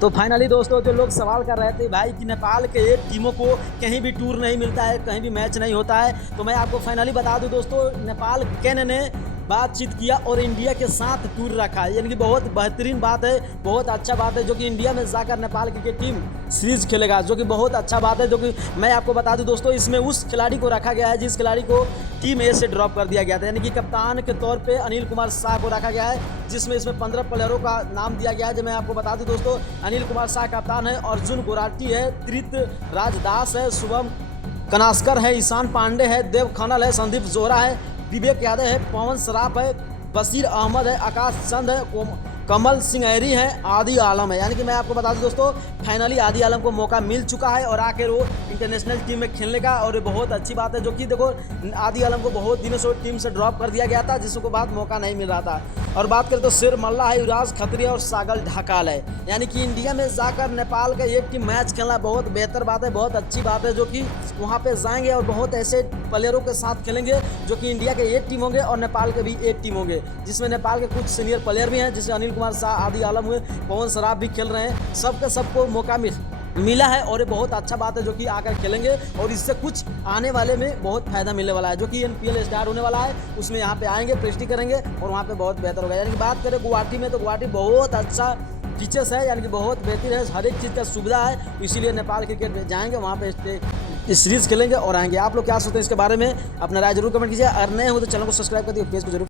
तो फाइनली दोस्तों जो लोग सवाल कर रहे थे भाई कि नेपाल के टीमों को कहीं भी टूर नहीं मिलता है, कहीं भी मैच नहीं होता है, तो मैं आपको फाइनली बता दूं दोस्तों, नेपाल केन ने बातचीत किया और इंडिया के साथ टूर रखा है। यानी कि बहुत बेहतरीन बात है, बहुत अच्छा बात है, जो कि इंडिया में जाकर नेपाल क्रिकेट टीम सीरीज खेलेगा, जो कि बहुत अच्छा बात है। जो कि मैं आपको बता दूं दोस्तों, इसमें उस खिलाड़ी को रखा गया है जिस खिलाड़ी को टीम ए से ड्रॉप कर दिया गया था, यानी कि कप्तान के तौर पे अनिल कुमार शाह को रखा गया है, जिसमें इसमें 15 प्लेयरों का नाम दिया गया है। जो मैं आपको बता दूं दोस्तों, अनिल कुमार शाह कप्तान है, अर्जुन गोराटी है, त्रित राजदास है, शुभम कनास्कर है, ईशान पांडे है, देव खनल है, संदीप जोहरा है, विवेक यादव है, पवन सराफ है, बशीर अहमद है, आकाश चंद है, कमल सिंगहरी है, आदि आलम है। यानी कि मैं आपको बता दूं दोस्तों, फाइनली आदि आलम को मौका मिल चुका है और आकर वो इंटरनेशनल टीम में खेलने का, और ये बहुत अच्छी बात है। जो कि देखो, आदि आलम को बहुत दिनों से टीम से ड्रॉप कर दिया गया था, जिसको बाद मौका नहीं मिल रहा था। और बात करें तो शेर मल्ला है, युवराज खत्री और सागल ढकाल है। यानी कि इंडिया में जाकर नेपाल का एक टीम मैच खेलना बहुत बेहतर बात है, बहुत अच्छी बात है। जो कि वहाँ पे जाएंगे और बहुत ऐसे प्लेयरों के साथ खेलेंगे जो कि इंडिया के एक टीम होंगे और नेपाल के भी एक टीम होंगे, जिसमें नेपाल के कुछ सीनियर प्लेयर भी हैं, जिसमें अनिल कुमार शाह, आदि आलम हुए, पवन सराफ भी खेल रहे हैं। सबके सबको मौका मिला है और ये बहुत अच्छा बात है, जो कि आकर खेलेंगे और इससे कुछ आने वाले में बहुत फायदा मिलने वाला है। जो कि NPL स्टार्ट होने वाला है, उसमें यहाँ पे आएंगे, प्रेस्टिज करेंगे और वहाँ पे बहुत बेहतर होगा। यानी कि बात करें गुवाहाटी में, तो गुवाहाटी बहुत अच्छा फीचर्स है, यानी कि बहुत बेहतर है, हर एक चीज़ का सुविधा है, इसीलिए नेपाल क्रिकेट में जाएंगे, वहाँ पे सीरीज खेलेंगे और आएंगे। आप लोग क्या सोचते हैं इसके बारे में, अपना राय जरूर कमेंट कीजिए। अगर नए हो तो चैनल को सब्सक्राइब कर दिए, पेज को जरूर